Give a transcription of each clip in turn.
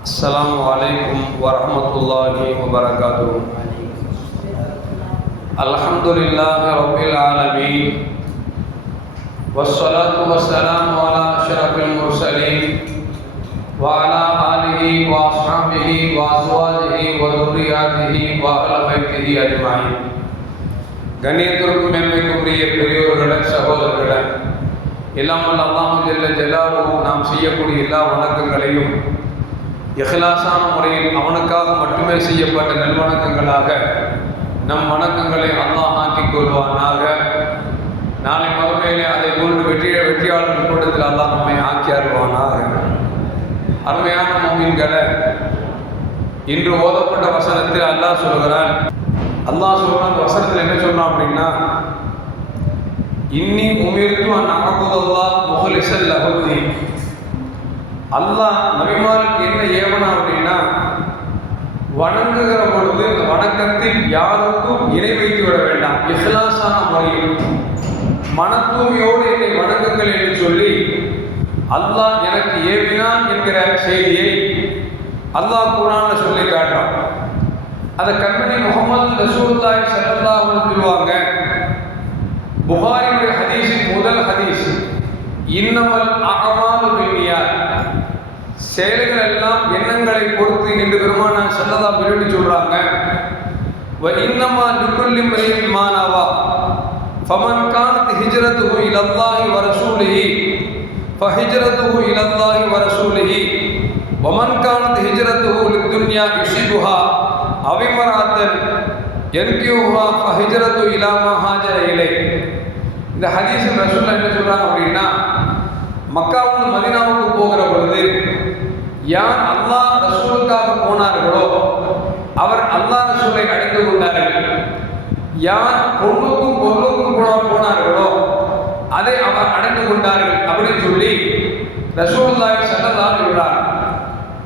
السلام عليكم ورحمة الله وبركاته الحمد لله رب العالمين والصلاة والسلام على أشرف المرسلين وعلى آله وأصحابه وأزواجه وذرياته وأهل بيته أجمعين கண்ணியத்திற்கும் மேன்மைக்குரிய பெரியோர்களே சகோதரர்களே இல்லாமல் அல்லாஹ் ஜெல்ல ஜலாலும் நாம் செய்யக்கூடிய எல்லா வணக்கங்களையும் எகிலாசான முறையில் அவனுக்காக மட்டுமே செய்யப்பட்ட நல்வணக்கங்களாக நம் வணக்கங்களை அல்லாஹ் ஆக்கிக் கொள்வானாக. நாளை மறுமையிலே அதை போன்று வெற்றி வெற்றியாளர் கூட்டத்தில் அல்லாஹ் நம்மை ஆக்கி அருள்வானாக. அருமையான மோமின்களை இன்று ஓதப்பட்ட வசனத்தில் அல்லாஹ் சொல்கிறான். அல்லாஹ் சொல்கிறான் அந்த வசனத்தில் என்ன சொல்றான் அப்படின்னா இன்னி உமிர்த்து அன் அகபுதல்லா முகலிசல் லகுதி அல்லாஹ் நபிமாருக்கு என்ன ஏவனா அப்படின்னா வணங்குகிற பொழுது இந்த வணக்கத்தில் யாருக்கும் இணை வைத்து விட வேண்டாம். இஹ்லாசான முறையில் மனத்தூமியோடு என்னை வணங்குங்கள் என்று சொல்லி அல்லாஹ் எனக்கு ஏவினான் என்கிற செய்தியை அல்லாஹ் குரான்ல சொல்லி காட்டுறான். அதை கண்மணி முகமது ரசூல்லாய் சல்லா சொல்லுவாங்க. புகாரியுடைய ஹதீஸின் முதல் ஹதீஸ் இன்னமல் அகமாலு பின்னியார். செயல்கள் எல்லாம் எண்ணங்களை பொறுத்து என்று பெருமானார் செல்லதா விரும்பி சொல்றாங்க. வ இன்னமா லிக்குல்லி மரியின் மானாவா? ஃபமன் கானத் ஹிஜ்ரத்துஹு இலல்லாஹி வ ரசூலிஹி. ஃபஹிஜ்ரத்துஹு இலல்லாஹி வ ரசூலிஹி. வமன் கானத் ஹிஜ்ரத்துஹு லித்துன்யா யுஷிபுஹா அவிமராத்தன் என்கியூஹா ஃபஹிஜ்ரத்து இலா மா ஹாஜர இலை. இந்த ஹதீஸில் ரசூல்லா என்ன சொல்றாங்க அப்படின்னா மக்காவுக்கு மதினாவுக்கு போகிற பொழுது யார் அல்லாஹ் ரசூலுக்காக போனார்களோ அவர் அல்லாஹ் ரசூலை அடைந்து கொண்டார்கள். யார் பொண்ணுக்கும் பொருளுக்கும் கூட போனார்களோ அதை அவர் அடைந்து கொண்டார்கள் அப்படின்னு சொல்லி ரசூலுல்லாஹி ஸல்லல்லாஹு அலைஹி பொதுவாக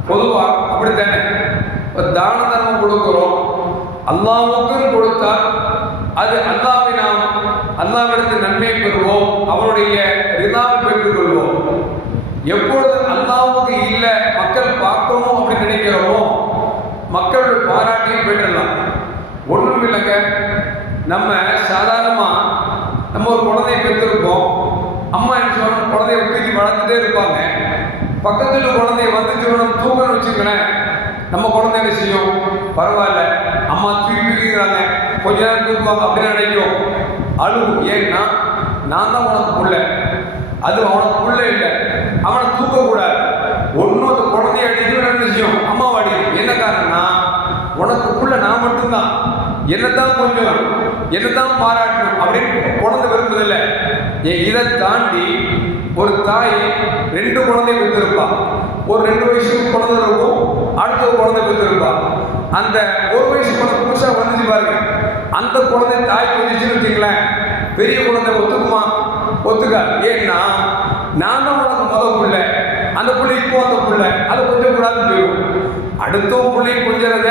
பொதுவா அப்படித்தானே? இப்போ தான தர்மம் கொடுக்கிறோம். அல்லாவுக்கும் கொடுத்தால் அது அல்லாவை நாம் அல்லாஹ்விடத்தில் நன்மை பெறுவோம். அவருடைய ரிதாவை பெற்றுக்கொள்வோம். எப்பொழுது அல்லாவுக்கு இல்லை மக்கள் பார்க்கணும் அப்படின்னு மக்களுடைய பாராட்டையும் பெற்றலாம் ஒன்றும் இல்லைங்க. நம்ம சாதாரணமாக நம்ம ஒரு குழந்தையை பெற்றிருப்போம். அம்மா என்ன சொல்லணும் குழந்தைய தூக்கி வளர்த்துட்டே இருப்பாங்க. பக்கத்தில் குழந்தைய வந்துச்சு நம்ம தூக்கணும் வச்சுக்கிறேன் நம்ம குழந்தை என்ன செய்யும்? பரவாயில்ல. அம்மா தூக்கி தூக்கிக்கிறாங்க. கொஞ்ச நேரம் தூக்குவாங்க அப்படின்னு நினைக்கும் அழுகும். ஏன்னா நான் தான் உனக்கு பிள்ளை. அது அவனுக்கு பிள்ளை இல்லை அவனை தூக்கக்கூடாது ஒன்றும் அந்த குழந்தைய அடிக்கணும் என்ன என்ன காரணம்னா உனக்குள்ள நான் மட்டும்தான். என்னதான் கொஞ்சம் என்னதான் பாராட்டணும் அப்படின்னு குழந்தை விரும்புதில்லை. ஏன் இதை தாண்டி ஒரு தாய் ரெண்டு குழந்தை கொடுத்துருப்பா ஒரு ரெண்டு வயசுக்கு குழந்தை இருக்கும் அடுத்த ஒரு குழந்தை கொடுத்துருப்பா அந்த ஒரு வயசு குழந்தை புதுசாக வந்துச்சு பாருங்க. அந்த குழந்தை தாய் வந்துச்சுன்னு வச்சுங்களேன் பெரிய குழந்தை ஒத்துக்குமா? ஒத்துக்கா ஏன்னா நான் தான் உனக்கு முதல் அந்த புள்ளை இப்போ அந்த புள்ள. அது கொஞ்சம் கூடாதுன்னு போயிடும் அடுத்த பிள்ளையை கொஞ்சறத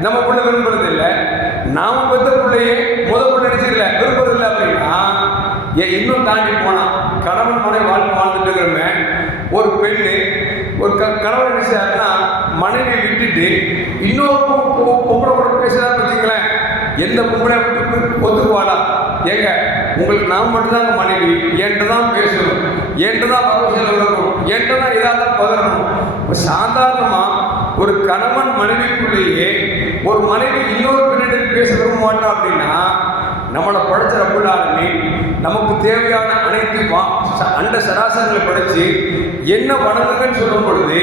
நம்ம பிள்ளை விரும்புறது இல்லை நாம பெற்ற பிள்ளையே முத பிள்ளை நினைச்சிக்கல விரும்புறது இல்லை அப்படின்னா ஏன் இன்னும் தாண்டி போனா கணவன் மனை வாழ்க்கை வாழ்ந்துட்டு இருக்கிறமே ஒரு பெண்ணு ஒரு க கணவன் என்ன செய்யாருன்னா மனைவி விட்டுட்டு இன்னொரு பொம்பளை கூட பேசுறான்னு வச்சுங்களேன் எந்த பொம்பளை விட்டு ஒத்துக்குவாடா ஏங்க உங்களுக்கு நான் மட்டும்தாங்க மனைவி. என்கிட்ட தான் பேசணும். என்கிட்ட தான் பரவசையில் விடணும் என்கிட்ட தான் இதாக தான் பதறணும். இப்போ சாதாரணமாக ஒரு கணவன் மனைவிக்குள்ளேயே ஒரு மனைவி இன்னொரு பெண்ணிடம் பேச விரும்ப மாட்டோம் அப்படின்னா நம்மளை படைச்ச ரப்புலாலுமே நமக்கு தேவையான அனைத்து ச- அண்ட சராசரங்களை படைச்சு என்ன வணக்கங்கன்னு சொல்லும் பொழுது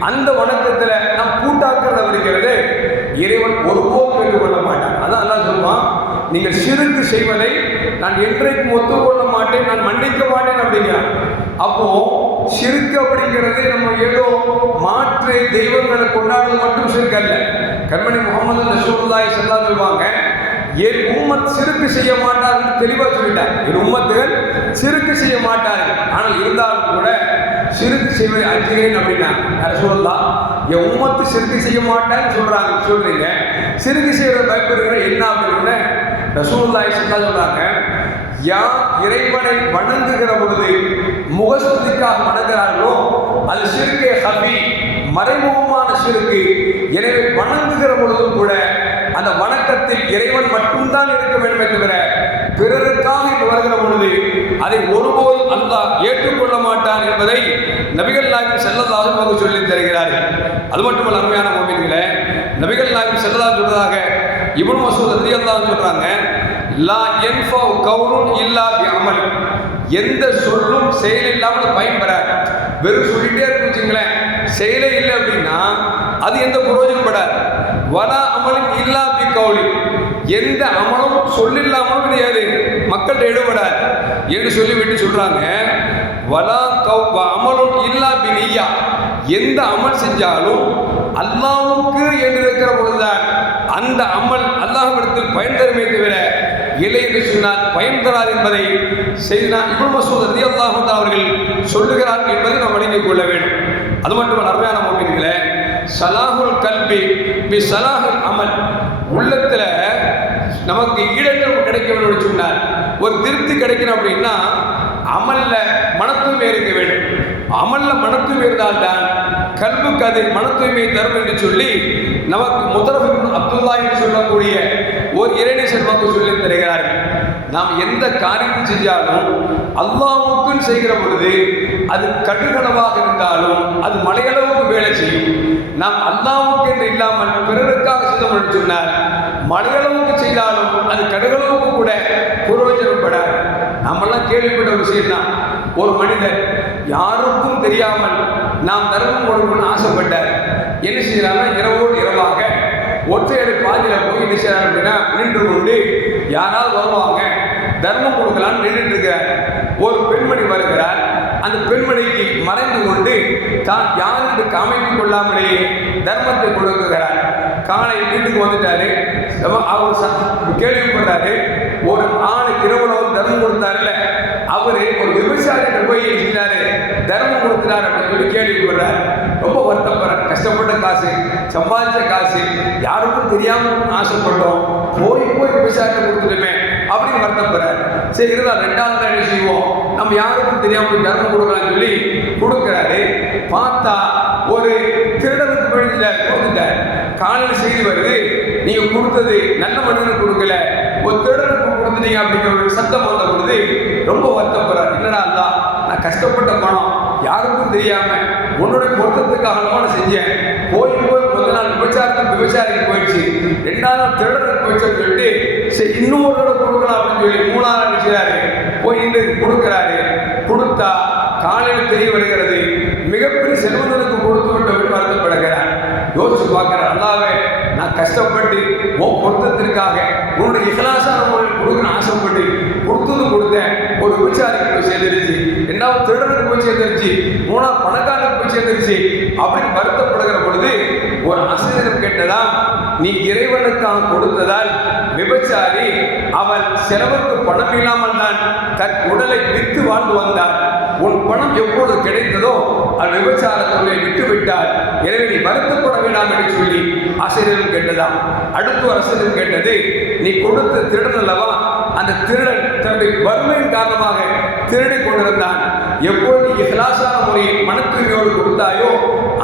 அந்த வணக்கத்தில் நாம் கூட்டாக்கிறத வருகிறது இறைவன் ஒருபோதும் கொள்ள மாட்டான். அதான் அல்லாஹ் சொல்லுவான் நீங்கள் சிறுக்கு செய்வதை நான் என்றைக்கும் ஒத்துக்கொள்ள மாட்டேன் நான் மன்னிக்க மாட்டேன் அப்படிங்கிறார் அப்போ சிறுக்கு அப்படிங்கிறது நம்ம ஏதோ மாற்று தெய்வங்களை கொண்டாடுறது மட்டும் சிறுக்கு அல்ல. கண்மணி முகமது ரசூலுல்லாஹி ஸல்லல்லாஹு அலைஹி சொல்லுவாங்க என் உம்மத் சிறுக்கு செய்ய மாட்டார்கள் தெளிவாக சொல்லிட்டார். என் உம்மத்துகள் சிறுக்கு செய்ய மாட்டார்கள். ஆனால் இருந்தாலும் கூட சிறுக்கு செய்வதை அஞ்சுகிறேன் அப்படின்னா சொல்லலாம் என் உம்மத்து சிறுக்கு செய்ய மாட்டேன்னு சொல்றாங்க சொல்றீங்க. சிறுக்கு செய்யறத பயப்படுகிற என்ன அப்படின்னு ரசூலுல்லாஹி ஸல்லல்லாஹு சொல்றாங்க யார் இறைவனை வணங்குகிற பொழுது முகஸ்துதிக்காக வணங்குகிறார்களோ அது சிறுக்கே ஹபி மறைமுகமான சிறுக்கு. எனவே வணங்குகிற பொழுதும் கூட அந்த வணக்கத்தில் இறைவன் மட்டும்தான் இருக்க வேண்டுமே தவிர பிறருக்காக இங்கு வருகிற பொழுது அதை ஒருபோதும் அல்லாஹ் ஏற்றுக்கொள்ள மாட்டான் என்பதை நபிகள் நாயகம் செல்லதாக சொல்லி தருகிறார்கள். அது மட்டுமல்ல அருமையான மோமின்களை நபிகள் நாயகம் செல்லதாக சொல்வதாக இவன் மசூத் ரலியல்லாஹு சொல்றாங்க லா யன்ஃபவு கவுரும் இல்லா பி அமல் எந்த சொல்லும் செயல் இல்லாமல் பயன்படாது. வெறும் சொல்லிட்டே இருக்கு வச்சுங்களேன். செயலே இல்லை அப்படின்னா அது எந்த பிரயோஜனப்படாது வலா அமலும் இல்லா பி கவுலி எந்த அமலும் சொல்லில்லாமலும் கிடையாது. மக்கள்கிட்ட எடுபடாது. என்று சொல்லிவிட்டு சொல்றாங்க வலா கவ் அமலும் இல்லா பி நிய்யா எந்த அமல் செஞ்சாலும் அல்லாவுக்கு என்று இருக்கிற பொழுதுதான் அந்த அமல் அல்லாஹிடத்தில் பயன் தருமே தவிர இல்லை என்று சொன்னால் பயன் தராது என்பதை செய்தால் இப்னு மசூத் ரலியல்லாஹு அவர்கள் சொல்லுகிறார்கள் என்பதை நாம் வழங்கிக் கொள்ள வேண்டும். அது மட்டுமல்ல அருமையான மோமின்களே சலாஹுல் கல்வி பி சலாஹுல் அமல். உள்ளத்தில் நமக்கு ஈடற்றம் கிடைக்க வேண்டும் சொன்னார் ஒரு திருப்தி கிடைக்கணும் அப்படின்னா அமல்ல மனத்தும் இருக்க வேண்டும். அமல்ல மனத்தூய்மை இருந்தால்தான் கல்வுக்கு அது மனத்தூய்மை தரும் என்று சொல்லி நமக்கு முதலமைப்பு அப்துல்லா என்று சொல்லக்கூடிய ஒரு இறைநேசர் செல்வாக்கு சொல்லி தருகிறார்கள் நாம் எந்த காரியத்தை செஞ்சாலும் அல்லாஹ்வுக்குன்னு செய்கிற பொழுது அது கடுகளவாக இருந்தாலும் அது மலையளவுக்கு வேலை செய்யும். நாம் அல்லாவுக்கு என்று இல்லாமல் பிறருக்காக செய்தோம் என்று சொன்னார் மலையளவுக்கு செய்தாலும் அது கடுகளவுக்கு கூட பிரயோஜனப்படாது நம்மெல்லாம் கேள்விப்பட்ட விஷயம் தான் ஒரு மனிதர் யாருக்கும் தெரியாமல் நாம் தர்மம் கொடுக்கணும்னு ஆசைப்பட்டார். என்ன செய்யறாங்கன்னா இரவோடு இரவு ஒற்றையடி பாதியில போய் என்ன செய்யறாரு அப்படின்னா நின்று கொண்டு யாராவது வருவாங்க தர்மம் கொடுக்கலான்னு நின்றுட்டு இருக்க. ஒரு பெண்மணி வருகிறார். அந்த பெண்மணிக்கு மறைந்து கொண்டு தான் யாருக்கு காமித்துக் கொள்ளாமலேயே தர்மத்தை கொடுக்குகிறார். காலை வீட்டுக்கு வந்துட்டாரு. அவர் கேள்விப்படுறாரு ஒரு ஆணுக்கு இரவுணவு தர்மம் கொடுத்தாருல்ல அவரு ஒரு விவசாயிகிட்ட போய் செஞ்சாரு தர்மம் கொடுக்கிறார் அப்படின்னு சொல்லி கேள்விப்படுறாரு. ரொம்ப வருத்தப்படுறாரு. கஷ்டப்பட்ட காசு சம்பாதிச்ச காசு யாருக்கும் தெரியாம ஆசைப்பட்டோம் போய் போய் விவசாயத்தை கொடுத்துட்டுமே அப்படின்னு வருத்தப்படுறாரு சரி இருந்தா ரெண்டாவது நாள் என்ன செய்வோம். நம்ம யாருக்கும் தெரியாம போய் தர்மம் கொடுக்கலாம்னு சொல்லி கொடுக்குறாரு. பார்த்தா ஒரு திருடனுக்கு போயிட்டு கொடுத்துட்டார். காலையில் செய்தி வருது நீங்க கொடுத்தது நல்ல மனிதனுக்கு கொடுக்கல. ஒரு திருடனுக்கு கொடுத்துட்டீங்க அப்படிங்கிற ஒரு சத்தம் வந்த பொழுது ரொம்ப வருத்தப்படுறார். என்னடா அல்லா நான் கஷ்டப்பட்ட பணம் யாருக்கும் தெரியாம உன்னுடைய பொருத்தத்துக்காக நான் செஞ்சேன். போய் போய் முதல் நாள் விபச்சாரத்துக்கு விபச்சாரிக்கு போயிடுச்சு. ரெண்டாவது நாள் திருடனுக்கு போயிடுச்சுன்னு சொல்லிட்டு சரி இன்னும் ஒரு தடவை கொடுக்கலாம் அப்படின்னு சொல்லி மூணாவது நாள் செய்றாரு? போய் இன்றைக்கு கொடுக்குறாரு. கொடுத்தா காலையில் தெரிய வருகிறது மிகப்பெரிய செல்வந்தனுக்கு கொடுத்து விட்டு விட்டு வருத்தப்படுகிறார் யோசிச்சு பார்க்கிறார் அல்லாவே நான் கஷ்டப்பட்டு உன் பொருத்தத்திற்காக உன்னுடைய இகலாசான முறையில் கொடுக்கணும் ஆசைப்பட்டு கொடுத்ததும் கொடுத்தேன். ஒரு விபச்சாரிக்கு செய்திருச்சு சேர்ந்துருச்சு திருடனுக்கு போய் சேர்ந்துருச்சு மூணாவது பணக்காரனுக்கு போய் சேர்ந்துருச்சு அப்படின்னு வருத்தப்படுகிற பொழுது ஒரு ஆசிரியர் கேட்டதாம் நீ இறைவனுக்காக கொடுத்ததால் விபச்சாரி அவன் செலவுக்கு பணம் இல்லாமல் தான் தன் உடலை விற்று வாழ்ந்து வந்தான் உன் பணம் எப்பொழுது கிடைத்ததோ அது விபச்சார தொழிலை விட்டு விட்டால் எனவே நீ வருத்தப்பட வேண்டாம் என்று சொல்லி ஆசிரியரும் கேட்டதாம். அடுத்த ஒரு ஆசிரியர் கேட்டது நீ கொடுத்த திருடன் அல்லவா? அந்த திருடன் தன்னுடைய வறுமையின் காரணமாக திருடி கொண்டிருந்தான். எப்பொழுது இஹ்லாசான முறையில் மன தூய்மையோடு கொடுத்தாயோ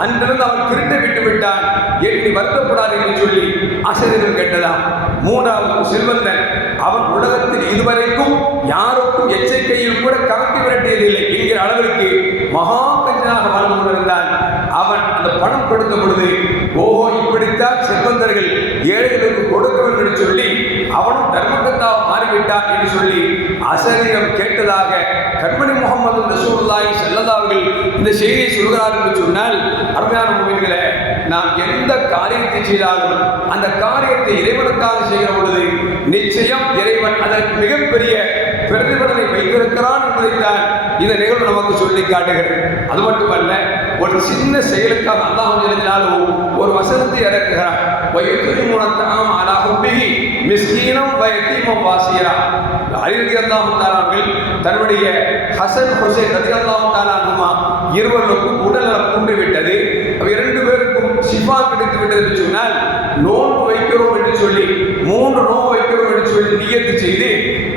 அன்றிருந்து அவன் திருட்டு விட்டு விட்டான் எண்ணி வருத்தப்படாது என்று சொல்லி அசரிதம் கேட்டதாம் மூன்றாவது செல்வந்தன் அவன் உலகத்தில் இதுவரைக்கும் யாருக்கும் எச்சரிக்கையில் கூட கவர்த்தி விரட்டியதில்லை என்கிற அளவிற்கு மகா கஞ்சனாக வாழ்ந்து கொண்டிருந்தான். அவன் அந்த பணம் கொடுத்த பொழுது ஓஹோ இப்படித்தான் செல்வந்தர்கள் ஏழைகளுக்கு கொடுக்க வேண்டும் என்று சொல்லி அவனும் தர்மகத்தாக மாறிவிட்டான் என்று சொல்லி அசரியம் கேட்டதாக கண்மணி முகமது ரசூல்லாய் செல்லதா அவர்கள் இந்த செய்தியை சொல்கிறார் என்று சொன்னால் அருமையான முகங்களே நாம் எந்த காரியத்தை செய்தாலும் அந்த காரியத்தை இறைவனுக்காக செய்கிற பொழுது நிச்சயம் இறைவன் அதற்கு மிகப்பெரிய பிரதிபலனை வைத்திருக்கிறான் என்பதைத்தான் இந்த நிகழ்வு நமக்கு சொல்லி காட்டுகிறது. அது மட்டுமல்ல ஒரு சின்ன செயலுக்காக அல்லாஹ் எழுதினாலும் ஒரு வசனத்தை இறக்குகிறார் வயதுமுனத்தாம் அலா ஹுப்பிஹி மிஸ்கீனம் வயத்தீமம் அலி ரதி அல்லாஹு தாலார்கள் தன்னுடைய ஹசன் ஹுசைன் ரதி அல்லாஹு தாலானுமா இருவருக்கும் உடல் நலம் குன்று விட்டது அவை இரண்டு பேருக்கும் சிஃபா கிடைத்து விட்டது என்று சொன்னால் நோன்பு வைக்கிறோம் என்று சொல்லி மூன்று நோன்பு வைக்கிறோம் என்று சொல்லி நியத்து செய்து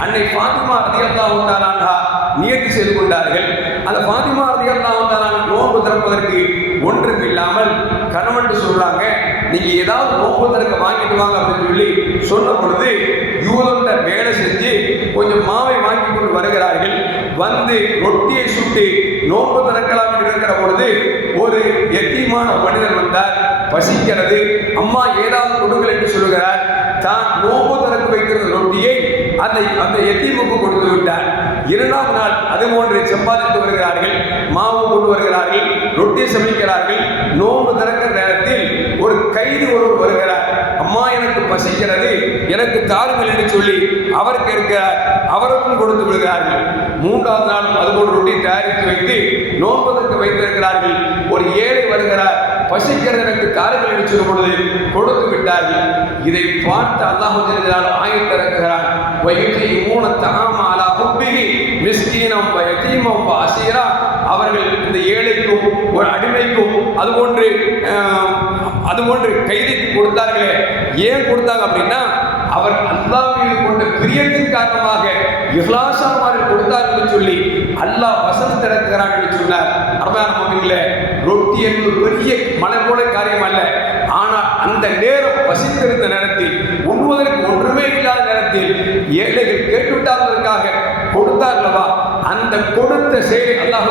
அன்னை பாத்திமா ரதி அல்லாஹு தாலான்ஹா நியத்து செய்து கொண்டார்கள். அந்த பாத்திமா ரதி அல்லாஹு தாலான் நோன்பு திறப்பதற்கு ஒன்றும் இல்லாமல் கணவன் சொல்றாங்க நீங்க ஏதாவது நோம்பு திறக்க வாங்கிட்டு வாங்க அப்படின்னு சொல்லி சொன்ன பொழுது யூதன்ட வேலை செஞ்சு கொஞ்சம் மாவை வாங்கி கொண்டு வருகிறார்கள் வந்து ரொட்டியை சுட்டு நோன்பு திறக்கலாம் என்று இருக்கிற பொழுது ஒரு எத்தியமான மனிதன் வந்தார். பசிக்கிறது அம்மா ஏதாவது கொடுங்கள் என்று சொல்லுகிறார். தான் நோம்பு திறக்க வைக்கிறது ரொட்டியை அந்த அந்த எத்தீமுக்கு கொடுத்து விட்டார். இரண்டாம் நாள் அது போன்று சம்பாதித்து வருகிறார்கள் மாவு கொண்டு வருகிறார்கள் ரொட்டி சமைக்கிறார்கள். நோன்பு திறக்கிற நேரத்தில் ஒரு கைதி ஒருவர் வருகிறார். அம்மா எனக்கு பசிக்கிறது எனக்கு தாருங்கள் என்று சொல்லி அவர் கேட்கிறார் அவருக்கும் கொடுத்து விடுகிறார்கள். மூன்றாவது நாள் அதுபோன்று ரொட்டி தயாரித்து வைத்து நோன்பதற்கு வைத்திருக்கிறார்கள். ஒரு ஏழை வருகிறார் பசிக்கிறது எனக்கு தாருங்கள் என்று சொல்லும் பொழுது கொடுத்து விட்டார்கள். இதை பார்த்து அல்லாஹ் ஜெல்லால் ஆயத்திறக்கிறார் வயிற்றை மூண தாமாலா புப்பிகி மிஸ்கீனம் வயதீமம் அசீரா. அவர்கள் இந்த ஏழைக்கும் ஒரு அடிமைக்கும் அதுபோன்று அது அதுபோன்று கைதிக்கு கொடுத்தார்களே. ஏன் கொடுத்தாங்க அப்படின்னா அவர் அல்லாஹ் மீது கொண்ட பிரியத்தின் காரணமாக இஹ்லாசாமாரி கொடுத்தார் என்று சொல்லி அல்லாஹ் வசதி திறக்கிறான் என்று சொன்னார். அருமையான மகன்களே ரொட்டி என்பது பெரிய மலை போல காரியம் அல்ல ஆனால் அந்த நேரம் வசித்திருந்த நேரத்தில் உண்ணுவதற்கு ஒன்றுமே இல்லாத நேரத்தில் ஏழைகள் கேட்டுவிட்டார்களுக்காக கொடுத்தார்களவா அந்த கொடுத்த செயலை அல்லாஹ்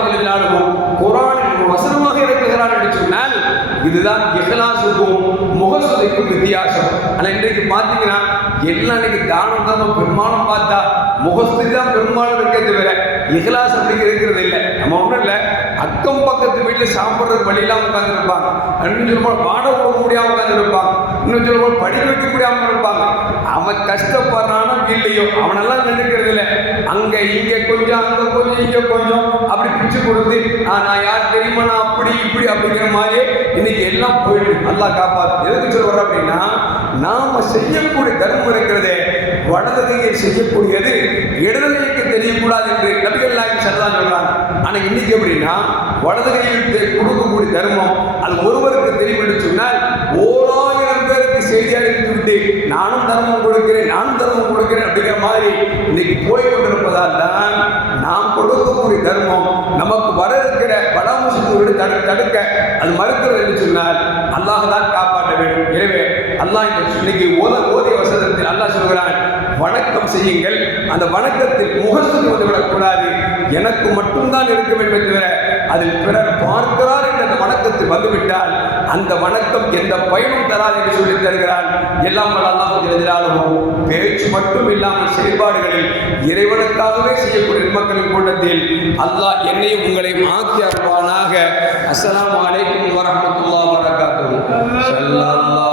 குரானில் வசனமாக இருக்குகிறான் என்று சொன்னால் இதுதான் இஹ்லாசுக்கும் முகசுதைக்கும் வித்தியாசம். ஆனால் இன்றைக்கு பார்த்தீங்கன்னா எல்லாம் இன்னைக்கு தானம் தர்மம் பெருமானம் பார்த்தா முகஸ்துதி தான் பெருமானம் இருக்கே தவிர இஹ்லாஸ் அப்படிங்க இருக்கிறது இல்லை. நம்ம ஒன்றும் இல்லை. அக்கம் பக்கத்து வீட்டில் சாப்பிட்றதுக்கு வழியெல்லாம் உட்கார்ந்து இருப்பாங்க இன்னும் முடியாமல் உட்காந்துருப்பாங்க கொடுக்க முடியாம உட்கார்ந்து இன்னும் படிக்க வைக்கக்கூடிய முடியாம இருப்பாங்க. அவன் கஷ்டப்படுறானோ இல்லையோ அவனெல்லாம் நினைக்கிறது இல்லை அங்கே இங்கே கொஞ்சம் அங்கே கொஞ்சம் இங்கே கொஞ்சம் அப்படி பிச்சு கொடுத்து நான் யார் தெரியுமா? நான் அப்படி இப்படி அப்படிங்கிற மாதிரி இன்னைக்கு எல்லாம் போயிட்டு நல்லா காப்பாற்று எதுக்கு சொல்ல வர அப்படின்னா நாம செய்யக்கூடிய தர்மம் இருக்கிறதே வடதுகையை செய்யக்கூடியது இடதுகைக்கு தெரியக்கூடாது என்று நபிகள் நாயகம் சரிதான் சொல்றாங்க. ஆனா இன்னைக்கு எப்படின்னா வடதுகையில் கொடுக்கக்கூடிய தர்மம் அது ஒருவருக்கு தெரியும் என்று சொன்னால் ஓ செய்தி அறிவித்து விட்டு நானும் தர்மம் கொடுக்கிறேன் நானும் தர்மம் கொடுக்கிறேன் அப்படிங்கிற மாதிரி இன்னைக்கு போய் கொண்டிருப்பதால் தான் நாம் கொடுக்கக்கூடிய தர்மம் நமக்கு வர இருக்கிற படாமுசத்தோடு தடு தடுக்க அது மறுக்கிறது என்று சொன்னால் அல்லாஹ் தான் காப்பாற்ற வேண்டும். எனவே அல்லாஹ் இன்னைக்கு ஓத ஓதிய வசதத்தில் அல்லாஹ் சொல்கிறான் வணக்கம் செய்யுங்கள். அந்த வணக்கத்தில் முகத்துக்கு வந்துவிடக்கூடாது எனக்கு மட்டும்தான் இருக்க வேண்டும் தவிர அதில் பிறர் பார்க்கிறார் என்ற அந்த வணக்கத்தில் வந்துவிட்டால் அந்த வணக்கம் எந்த பயனும் தராது என்று சொல்லி தருகிறான். எல்லாம் வல்ல எழுதினாலும் பேச்சு மட்டும் இல்லாமல் செயல்பாடுகளில் இறைவனுக்காகவே செய்யக்கூடிய மக்களின் கூட்டத்தில் அல்லாஹ் என்னையும் உங்களையும் ஆக்கி அருள்வானாக அஸ்லாம் அலைக்கும் வரஹ்மத்துல்லாஹி அல்லாஹ்